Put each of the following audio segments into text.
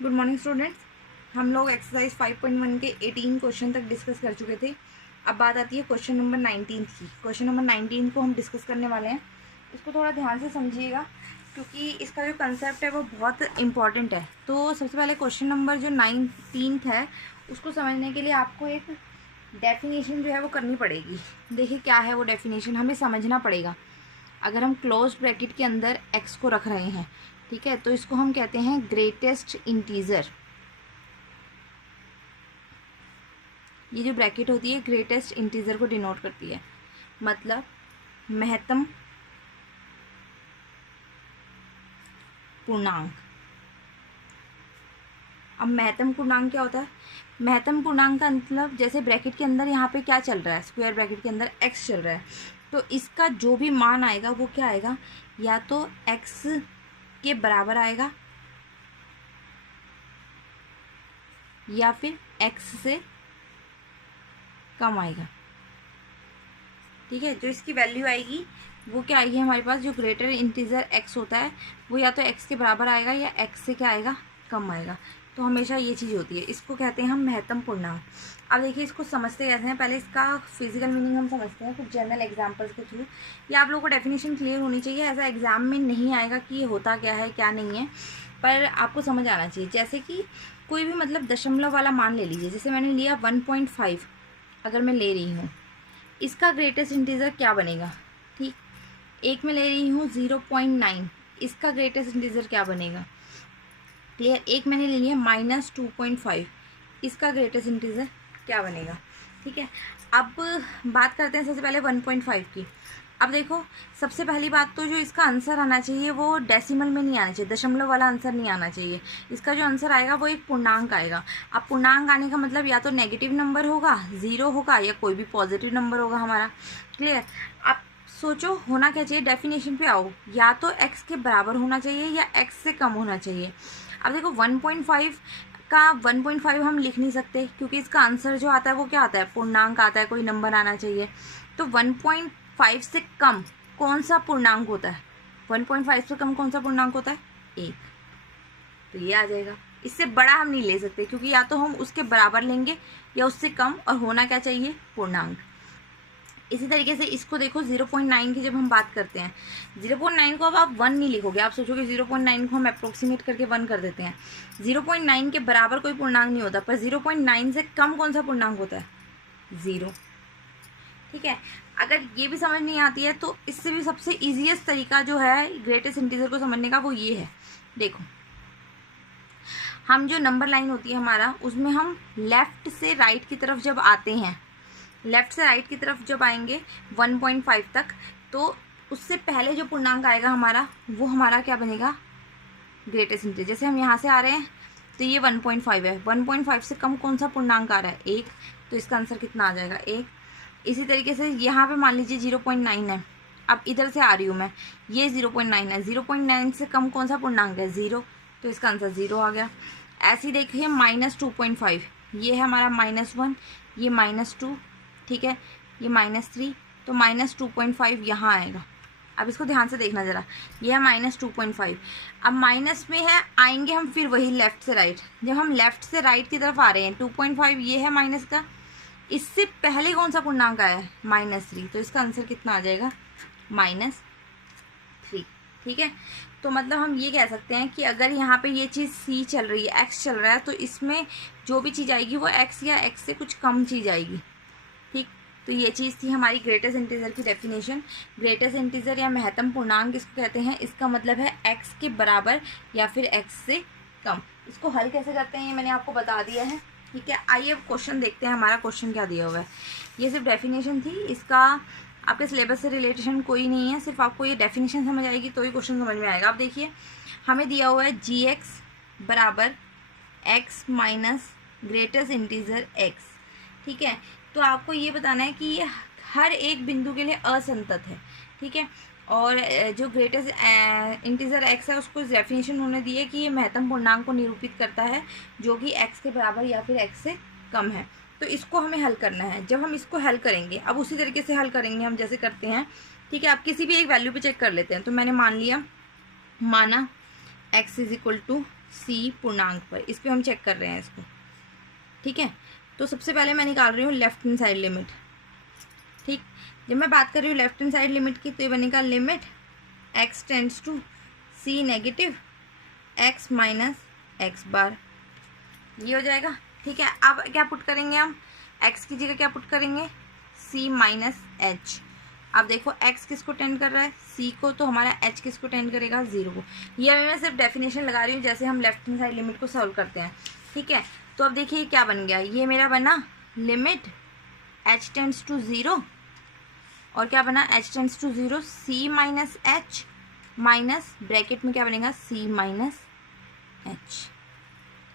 Good morning students. हम लोग exercise 5.1 के 18 क्वेश्चन तक डिस्कस कर चुके थे। अब बात आती है क्वेश्चन नंबर 19 की। क्वेश्चन नंबर 19 को हम डिस्कस करने वाले हैं। इसको थोड़ा ध्यान से समझिएगा क्योंकि इसका जो कंसेप्ट है वो बहुत इंपॉर्टेंट है। तो सबसे पहले क्वेश्चन नंबर जो 19 है उसको समझने के लिए आपको एक डेफिनेशन जो है वो करनी पड़ेगी। देखिए क्या है वो डेफिनेशन, हमें समझना पड़ेगा। अगर हम क्लोज ब्रैकेट के अंदर एक्स को रख रहे हैं, ठीक है, तो इसको हम कहते हैं ग्रेटेस्ट इंटीजर। ये जो ब्रैकेट होती है ग्रेटेस्ट इंटीजर को डिनोट करती है, मतलब महत्तम पूर्णांक। अब महत्तम पूर्णांक क्या होता है? महत्तम पूर्णांक का मतलब जैसे ब्रैकेट के अंदर यहाँ पे क्या चल रहा है, स्क्वायर ब्रैकेट के अंदर एक्स चल रहा है, तो इसका जो भी मान आएगा वो क्या आएगा, या तो एक्स के बराबर आएगा या फिर एक्स से कम आएगा। ठीक है, जो इसकी वैल्यू आएगी वो क्या आएगी हमारे पास, जो ग्रेटर इंटीजर एक्स होता है वो या तो एक्स के बराबर आएगा या एक्स से क्या आएगा, कम आएगा। तो हमेशा ये चीज़ होती है, इसको कहते हैं हम महत्तम पूर्णांक। अब देखिए इसको समझते कैसे हैं, पहले इसका फिजिकल मीनिंग हम समझते हैं कुछ जनरल एग्जांपल्स के थ्रू। या आप लोगों को डेफिनेशन क्लियर होनी चाहिए, ऐसा एग्जाम में नहीं आएगा कि ये होता क्या है क्या नहीं है, पर आपको समझ आना चाहिए। जैसे कि कोई भी मतलब दशमलव वाला मान ले लीजिए, जैसे मैंने लिया 1.5 अगर मैं ले रही हूँ, इसका ग्रेटेस्ट इंटीजर क्या बनेगा। ठीक, एक में ले रही हूँ 0.9, इसका ग्रेटेस्ट इंटीजर क्या बनेगा। क्लियर। एक मैंने ले लिया -2.5, इसका ग्रेटेस्ट इंटीजर क्या बनेगा। ठीक है, अब बात करते हैं सबसे पहले 1.5 की। अब देखो सबसे पहली बात तो जो इसका आंसर आना चाहिए वो डेसिमल में नहीं आना चाहिए, दशमलव वाला आंसर नहीं आना चाहिए। इसका जो आंसर आएगा वो एक पूर्णांक आएगा। अब पूर्णांक आने का मतलब या तो नेगेटिव नंबर होगा, 0 होगा, या कोई भी पॉजिटिव नंबर होगा हमारा। क्लियर। अब सोचो होना क्या चाहिए, डेफिनेशन पे आओ, या तो x के बराबर होना चाहिए या x से कम होना चाहिए। अब देखो 1.5 का 1.5 हम लिख नहीं सकते क्योंकि इसका आंसर जो आता है वो क्या आता है, पूर्णांक आता है, कोई नंबर आना चाहिए। तो 1.5 से कम कौन सा पूर्णांक होता है, 1.5 से कम कौन सा पूर्णांक होता है, 1। तो ये आ जाएगा। इससे बड़ा हम नहीं ले सकते क्योंकि या तो हम उसके बराबर लेंगे या उससे कम, और होना क्या चाहिए, पूर्णांक। इसी तरीके से इसको देखो 0.9 की जब हम बात करते हैं, 0.9 को अब आप 1 नहीं लिखोगे, आप सोचोगे 0.9 को हम अप्रोक्सीमेट करके 1 कर देते हैं। 0.9 के बराबर कोई पूर्णांक नहीं होता, पर 0.9 से कम कौन सा पूर्णांक होता है, 0। ठीक है, अगर ये भी समझ नहीं आती है तो इससे भी सबसे ईजीएस्ट तरीका जो है ग्रेटेस्ट इंटीजर को समझने का वो ये है। देखो हम जो नंबर लाइन होती है हमारा, उसमें हम लेफ्ट से राइट की तरफ जब आते हैं, लेफ्ट से राइट की तरफ जब आएंगे 1.5 तक, तो उससे पहले जो पूर्णांक आएगा हमारा वो हमारा क्या बनेगा, ग्रेटेस्ट इंटीजर। जैसे हम यहाँ से आ रहे हैं तो ये 1.5 है, 1.5 से कम कौन सा पूर्णांक आ रहा है, 1, तो इसका आंसर कितना आ जाएगा, 1। इसी तरीके से यहाँ पे मान लीजिए 0.9 है, अब इधर से आ रही हूँ मैं, ये 0.9 है, 0.9 से कम कौन सा पूर्णांक है, 0, तो इसका आंसर 0 आ गया। ऐसे ही देखिए -2.5, ये है हमारा -1, ये -2, ठीक है, ये -3, तो -2.5 यहाँ आएगा। अब इसको ध्यान से देखना ज़रा, ये है -2.5। अब माइनस में है, आएंगे हम फिर वही लेफ़्ट से राइट, जब हम लेफ़्ट से राइट की तरफ आ रहे हैं 2.5 ये है माइनस का, इससे पहले कौन सा पूर्णांक आया है, -3, तो इसका आंसर कितना आ जाएगा, -3। ठीक है, तो मतलब हम ये कह सकते हैं कि अगर यहाँ पे ये चीज़ c चल रही है, x चल रहा है, तो इसमें जो भी चीज़ आएगी वो x या x से कुछ कम चीज़ आएगी। ठीक, तो ये चीज़ थी हमारी ग्रेटेस्ट इंटीजर की डेफिनेशन। ग्रेटेस्ट इंटीजर या महत्तम पूर्णांक इसको कहते हैं, इसका मतलब है x के बराबर या फिर x से कम। इसको हल कैसे करते हैं ये मैंने आपको बता दिया है। ठीक है, आइए अब क्वेश्चन देखते हैं, हमारा क्वेश्चन क्या दिया हुआ है। ये सिर्फ डेफिनेशन थी, इसका आपके सिलेबस से रिलेटेशन कोई नहीं है, सिर्फ आपको ये डेफिनेशन समझ आएगी तो ही क्वेश्चन समझ में आएगा। अब देखिए हमें दिया हुआ है gx बराबर x minus greatest integer x। ठीक है, तो आपको ये बताना है कि ये हर एक बिंदु के लिए असंतत है। ठीक है, और जो ग्रेटेस्ट इंटीजर x है उसको डेफिनेशन उन्होंने दी है कि ये महत्तम पूर्णांक को निरूपित करता है जो कि x के बराबर या फिर x से कम है। तो इसको हमें हल करना है। जब हम इसको हल करेंगे, अब उसी तरीके से हल करेंगे हम जैसे करते हैं। ठीक है, आप किसी भी एक वैल्यू पे चेक कर लेते हैं। तो मैंने माना x इज इक्वल टू सी पूर्णांक पर। इस पर हम चेक कर रहे हैं इसको, ठीक है। तो सबसे पहले मैं निकाल रही हूँ लेफ्ट हैंड साइड लिमिट, ठीक। जब मैं बात कर रही हूँ लेफ्ट हैंड साइड लिमिट की, तो ये बनेगा limit x tends to c negative x minus x bar, ये हो जाएगा, ठीक है। अब क्या पुट करेंगे हम, एक्स की जगह क्या पुट करेंगे, सी माइनस एच। अब देखो एक्स किसको टेंड कर रहा है, सी को, तो हमारा एच किसको टेंड करेगा, जीरो को। ये अभी मैं सिर्फ डेफिनेशन लगा रही हूँ जैसे हम लेफ्ट हैंड साइड लिमिट को सॉल्व करते हैं, ठीक है। तो अब देखिए क्या बन गया, ये मेरा बना limit H tends to zero, और क्या बना, H tends to zero C minus H minus bracket में क्या बनेगा, सी माइनस एच।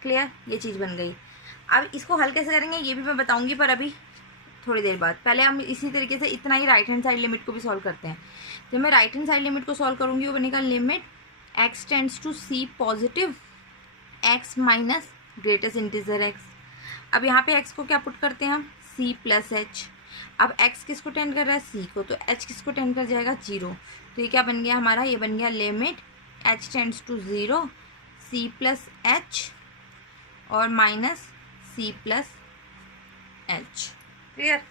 क्लियर, ये चीज़ बन गई। अब इसको हल कैसे करेंगे ये भी मैं बताऊंगी, पर अभी थोड़ी देर बाद। पहले हम इसी तरीके से इतना ही राइट हैंड साइड लिमिट को भी सॉल्व करते हैं। जब मैं राइट हैंड साइड लिमिट को सॉल्व करूंगी वो बनेगा limit x tends to C positive X minus greatest integer X. अब यहाँ पे एक्स को क्या पुट करते हैं हम, सी प्लस एच। अब एक्स किसको टेंड कर रहा है, सी को, तो एच किसको टेंड कर जाएगा, जीरो। तो ये क्या बन गया हमारा, ये बन गया limit H tends to zero c plus h और माइनस सी प्लस एच। क्लियर।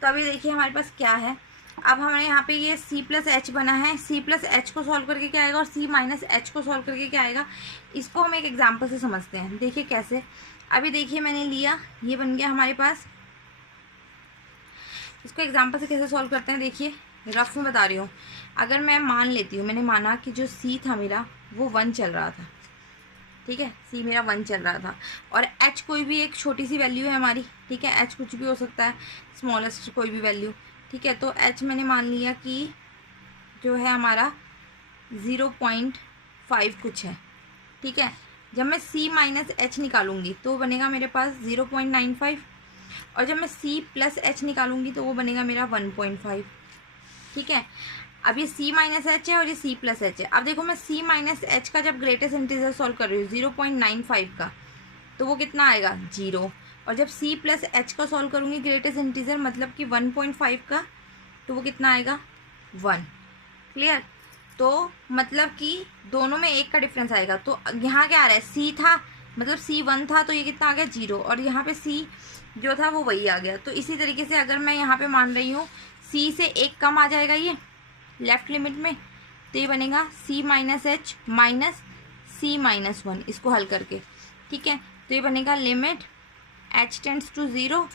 तो अभी देखिए हमारे पास क्या है, अब हमारे यहाँ पे ये सी प्लस एच बना है, सी प्लस एच को सॉल्व करके क्या आएगा और सी माइनस एच को सॉल्व करके क्या आएगा, इसको हम एक एग्जांपल से समझते हैं। देखिए कैसे, अभी देखिए मैंने लिया, ये बन गया हमारे पास, इसको एग्जांपल से कैसे सॉल्व करते हैं, देखिए रफ में बता रही हूँ। अगर मैं मान लेती हूँ, मैंने माना कि जो सी था मेरा वो 1 चल रहा था, ठीक है, सी मेरा 1 चल रहा था, और एच कोई भी एक छोटी सी वैल्यू है हमारी, ठीक है, एच कुछ भी हो सकता है, स्मॉलेस्ट कोई भी वैल्यू, ठीक है। तो एच मैंने मान लिया कि जो है हमारा 0.5 कुछ है, ठीक है। जब मैं सी माइनस एच निकालूंगी तो बनेगा मेरे पास 0.95, और जब मैं सी प्लस एच निकालूंगी तो वो बनेगा मेरा 1.5, ठीक है। अब ये सी माइनस एच है और ये सी प्लस एच है। अब देखो मैं सी माइनस एच का जब ग्रेटेस्ट इंटीजर सॉल्व कर रही हूँ 0.95 का, तो वो कितना आएगा, 0। और जब सी प्लस एच का सॉल्व करूँगी ग्रेटेस्ट इंटीजर मतलब कि 1.5 का, तो वो कितना आएगा, 1। क्लियर। तो मतलब कि दोनों में 1 का डिफरेंस आएगा। तो यहाँ क्या आ रहा है, सी था मतलब सी 1 था, तो ये कितना आ गया, 0, और यहाँ पे सी जो था वो वही आ गया। तो इसी तरीके से अगर मैं यहाँ पे मान रही हूँ सी से 1 कम आ जाएगा ये लेफ्ट लिमिट में, तो ये बनेगा C minus H minus C minus 1, इसको हल करके, ठीक है। तो ये बनेगा limit H tends to zero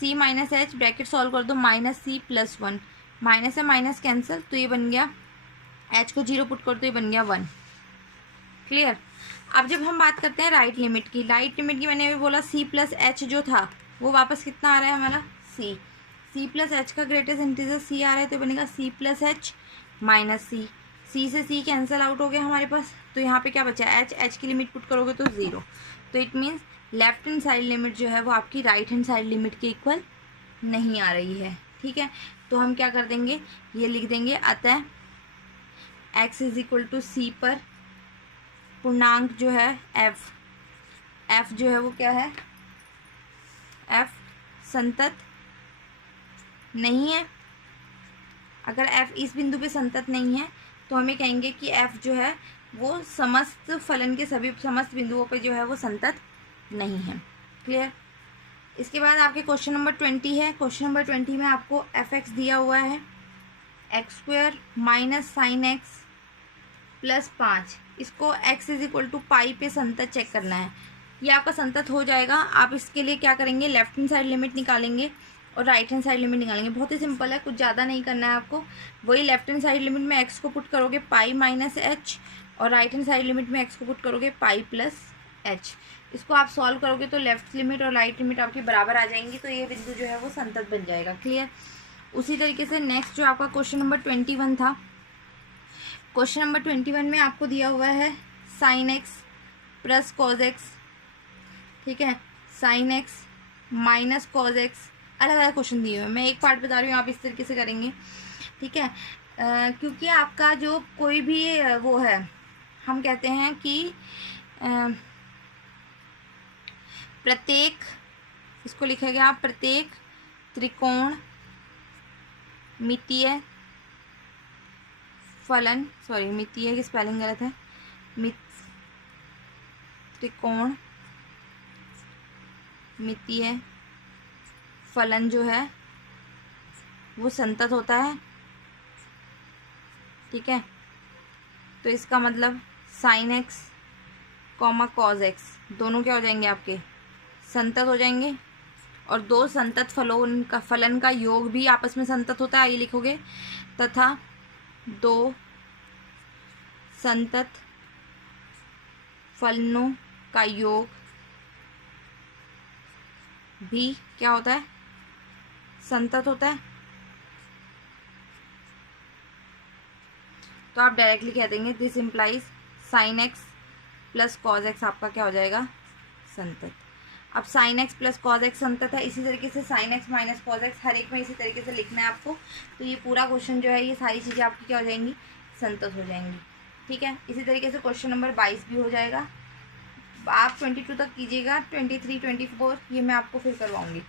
C minus H, bracket solve कर दो, माइनस सी प्लस 1, माइनस से माइनस कैंसिल, तो ये बन गया, एच को 0 पुट कर दो, ये बन गया 1। क्लियर। अब जब हम बात करते हैं राइट लिमिट की, राइट लिमिट की मैंने अभी बोला सी प्लस एच जो था वो वापस कितना आ रहा है हमारा, सी प्लस एच का ग्रेटेस्ट इंटीजर सी आ रहा है, तो बनेगा सी प्लस एच माइनस सी से सी कैंसिल आउट हो गया हमारे पास। तो यहाँ पे क्या बचा, एच की लिमिट पुट करोगे तो 0। तो it means left hand side limit जो है वो आपकी राइट हैंड साइड लिमिट के इक्वल नहीं आ रही है, ठीक है। तो हम क्या कर देंगे, ये लिख देंगे, अतः एक्स इज इक्वल टू सी पर पूर्णांक जो है एफ जो है वो क्या है, एफ संतत नहीं है। अगर एफ इस बिंदु पे संतत नहीं है तो हमें कहेंगे कि एफ जो है वो समस्त फलन के सभी समस्त बिंदुओं पे जो है वो संतत नहीं है। क्लियर। इसके बाद आपके क्वेश्चन नंबर 20 है। क्वेश्चन नंबर 20 में आपको एफ एक्स दिया हुआ है, x square minus sign x plus 5, इसको एक्स इज इक्वल टू पाई पे संतत चेक करना है। ये आपका संतत हो जाएगा। आप इसके लिए क्या करेंगे, लेफ्ट हैंड साइड लिमिट निकालेंगे और राइट हैंड साइड लिमिट निकालेंगे। बहुत ही सिंपल है, कुछ ज़्यादा नहीं करना है आपको। वही लेफ्ट हैंड साइड लिमिट में एक्स को पुट करोगे पाई माइनस एच, और राइट हैंड साइड लिमिट में एक्स को पुट करोगे पाई प्लस एच। इसको आप सॉल्व करोगे तो लेफ्ट लिमिट और राइट लिमिट आपकी बराबर आ जाएंगी, तो ये बिंदु जो है वो संतत बन जाएगा। क्लियर। उसी तरीके से नेक्स्ट जो आपका क्वेश्चन नंबर 21 था, क्वेश्चन नंबर 21 में आपको दिया हुआ है sign x plus cos x, ठीक है, sign x minus cos x, अलग अलग क्वेश्चन दिए हुए हैं। मैं एक पार्ट बता रही हूँ, आप इस तरीके से करेंगे, ठीक है। क्योंकि आपका जो कोई भी वो है, हम कहते हैं कि प्रत्येक, इसको लिखा गया प्रत्येक त्रिकोण मितीय फलन, सॉरी मितीय की स्पेलिंग गलत है, त्रिकोण मितीय फलन जो है वो संतत होता है। ठीक है, तो इसका मतलब sine x comma cos x दोनों क्या हो जाएंगे, आपके संतत हो जाएंगे। और दो संतत फलन का योग भी आपस में संतत होता है, ये लिखोगे, तथा दो संतत फलनों का योग भी क्या होता है, संतत होता है। तो आप डायरेक्टली कह देंगे this implies sine x plus cos x आपका क्या हो जाएगा, संतत। अब sine x plus cos x संतत है, इसी तरीके से sine x minus cos x हर एक में इसी तरीके से लिखना है आपको। तो ये पूरा क्वेश्चन जो है, ये सारी चीज़ें आपकी क्या हो जाएंगी, संतत हो जाएंगी। ठीक है, इसी तरीके से क्वेश्चन नंबर 22 भी हो जाएगा। आप 22 तक कीजिएगा, 23, 24 ये मैं आपको फिर करवाऊँगी।